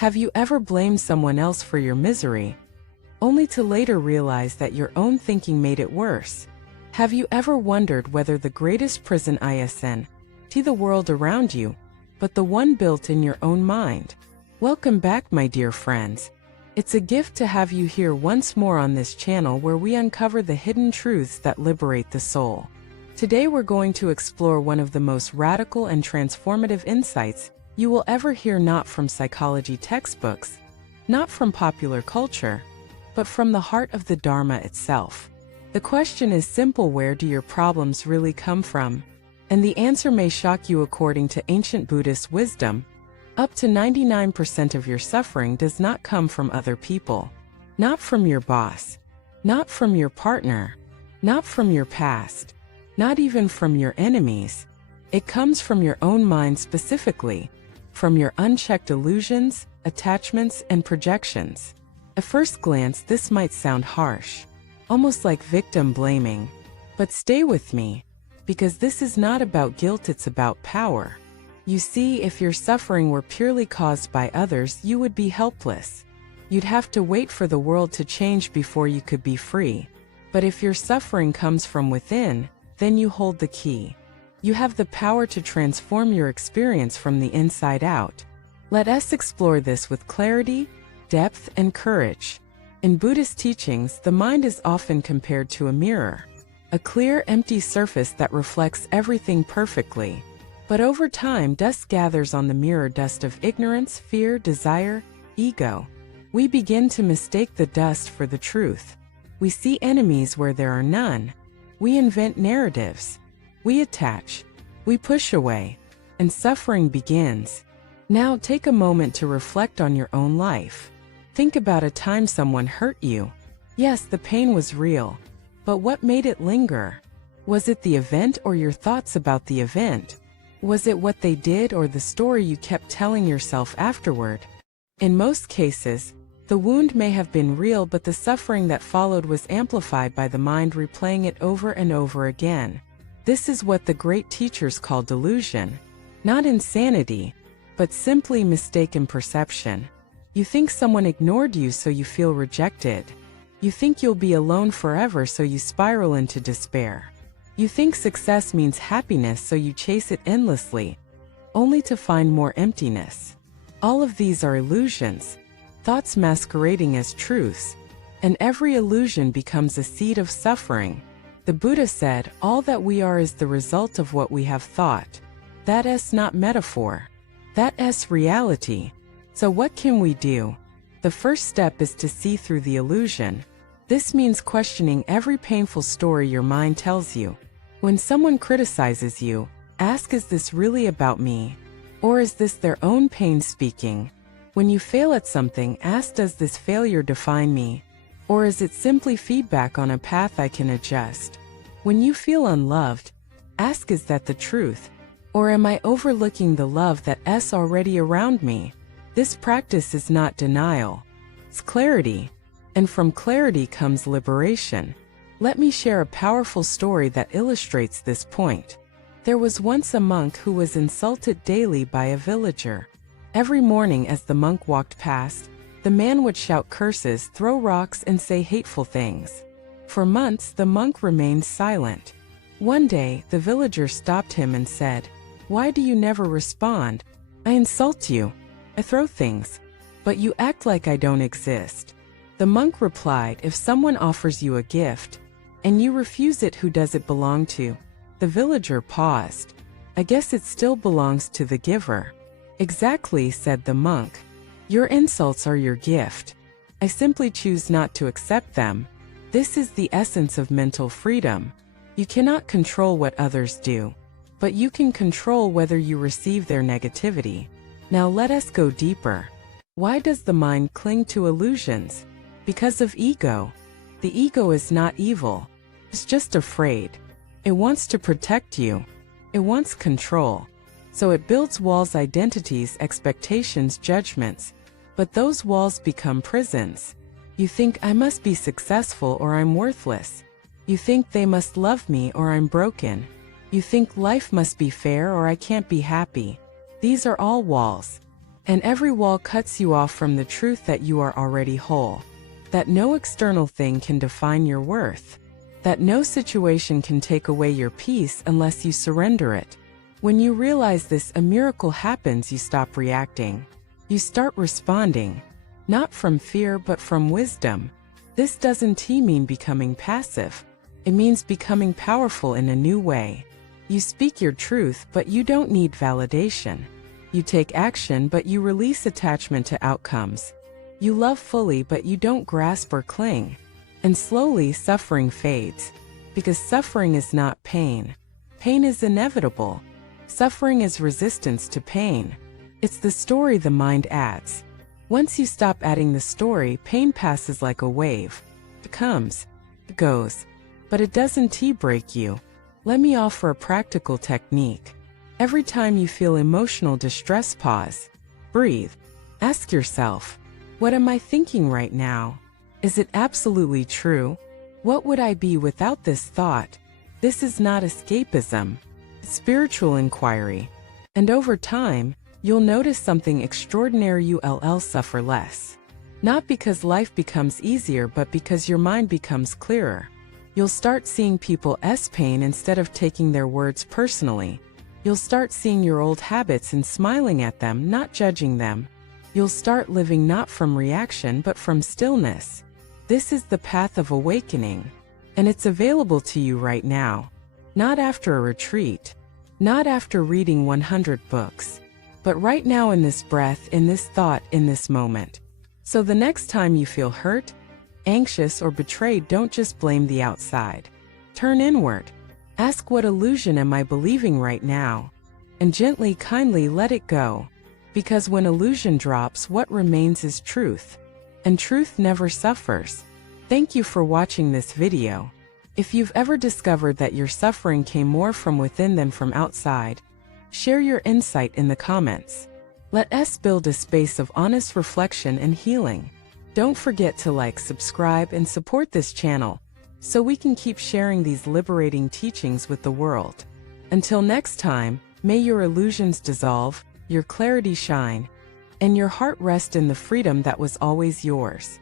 Have you ever blamed someone else for your misery, only to later realize that your own thinking made it worse? Have you ever wondered whether the greatest prison isn't the world around you, but the one built in your own mind? Welcome back, my dear friends. It's a gift to have you here once more on this channel where we uncover the hidden truths that liberate the soul. Today we're going to explore one of the most radical and transformative insights you will ever hear, not from psychology textbooks, not from popular culture, but from the heart of the Dharma itself. The question is simple: where do your problems really come from? And the answer may shock you. According to ancient Buddhist wisdom, up to 99% of your suffering does not come from other people. Not from your boss, not from your partner, not from your past, not even from your enemies. It comes from your own mind, specifically from your unchecked illusions, attachments, and projections. At first glance, this might sound harsh, almost like victim blaming. But stay with me, because this is not about guilt, it's about power. You see, if your suffering were purely caused by others, you would be helpless. You'd have to wait for the world to change before you could be free. But if your suffering comes from within, then you hold the key. You have the power to transform your experience from the inside out. Let us explore this with clarity, depth, and courage. In Buddhist teachings, the mind is often compared to a mirror, a clear, empty surface that reflects everything perfectly. But over time, dust gathers on the mirror, dust of ignorance, fear, desire, ego. We begin to mistake the dust for the truth. We see enemies where there are none. We invent narratives. We attach. We push away. And suffering begins. Now take a moment to reflect on your own life. Think about a time someone hurt you. Yes, the pain was real. But what made it linger? Was it the event or your thoughts about the event? Was it what they did or the story you kept telling yourself afterward? In most cases, the wound may have been real, but the suffering that followed was amplified by the mind replaying it over and over again. This is what the great teachers call delusion. Not insanity, but simply mistaken perception. You think someone ignored you, so you feel rejected. You think you'll be alone forever, so you spiral into despair. You think success means happiness, so you chase it endlessly, only to find more emptiness. All of these are illusions, thoughts masquerading as truths, and every illusion becomes a seed of suffering. The Buddha said, all that we are is the result of what we have thought. That is not metaphor. That is reality. So what can we do? The first step is to see through the illusion. This means questioning every painful story your mind tells you. When someone criticizes you, ask, is this really about me? Or is this their own pain speaking? When you fail at something, ask, does this failure define me? Or is it simply feedback on a path I can adjust? When you feel unloved, ask, is that the truth? Or am I overlooking the love that's already around me? This practice is not denial, it's clarity. And from clarity comes liberation. Let me share a powerful story that illustrates this point. There was once a monk who was insulted daily by a villager. Every morning as the monk walked past, the man would shout curses, throw rocks, and say hateful things. For months, the monk remained silent. One day, the villager stopped him and said, "Why do you never respond? I insult you. I throw things. But you act like I don't exist." The monk replied, "If someone offers you a gift, and you refuse it, who does it belong to?" The villager paused. "I guess it still belongs to the giver." "Exactly," said the monk. "Your insults are your gift. I simply choose not to accept them." This is the essence of mental freedom. You cannot control what others do, but you can control whether you receive their negativity. Now let us go deeper. Why does the mind cling to illusions? Because of ego. The ego is not evil. It's just afraid. It wants to protect you. It wants control. So it builds walls, identities, expectations, judgments. But those walls become prisons. You think, I must be successful or I'm worthless. You think they must love me or I'm broken. You think life must be fair or I can't be happy. These are all walls. And every wall cuts you off from the truth that you are already whole, that no external thing can define your worth, that no situation can take away your peace unless you surrender it. When you realize this, a miracle happens. You stop reacting. You start responding, not from fear but from wisdom. This doesn't mean becoming passive. It means becoming powerful in a new way. You speak your truth, but you don't need validation. You take action, but you release attachment to outcomes. You love fully, but you don't grasp or cling. And slowly, suffering fades. Because suffering is not pain. Pain is inevitable. Suffering is resistance to pain. It's the story the mind adds. Once you stop adding the story, pain passes like a wave. It comes, it goes, but it doesn't break you. Let me offer a practical technique. Every time you feel emotional distress, pause, breathe, ask yourself, what am I thinking right now? Is it absolutely true? What would I be without this thought? This is not escapism, it's spiritual inquiry. And over time, you'll notice something extraordinary. You'll suffer less. Not because life becomes easier, but because your mind becomes clearer. You'll start seeing people's pain instead of taking their words personally. You'll start seeing your old habits and smiling at them, not judging them. You'll start living not from reaction but from stillness. This is the path of awakening. And it's available to you right now. Not after a retreat. Not after reading 100 books. But right now, in this breath, in this thought, in this moment. So the next time you feel hurt, anxious, or betrayed, don't just blame the outside. Turn inward. Ask, what illusion am I believing right now? And gently, kindly let it go. Because when illusion drops, what remains is truth. And truth never suffers. Thank you for watching this video. If you've ever discovered that your suffering came more from within than from outside, share your insight in the comments. Let us build a space of honest reflection and healing. Don't forget to like, subscribe, and support this channel, so we can keep sharing these liberating teachings with the world. Until next time, may your illusions dissolve, your clarity shine, and your heart rest in the freedom that was always yours.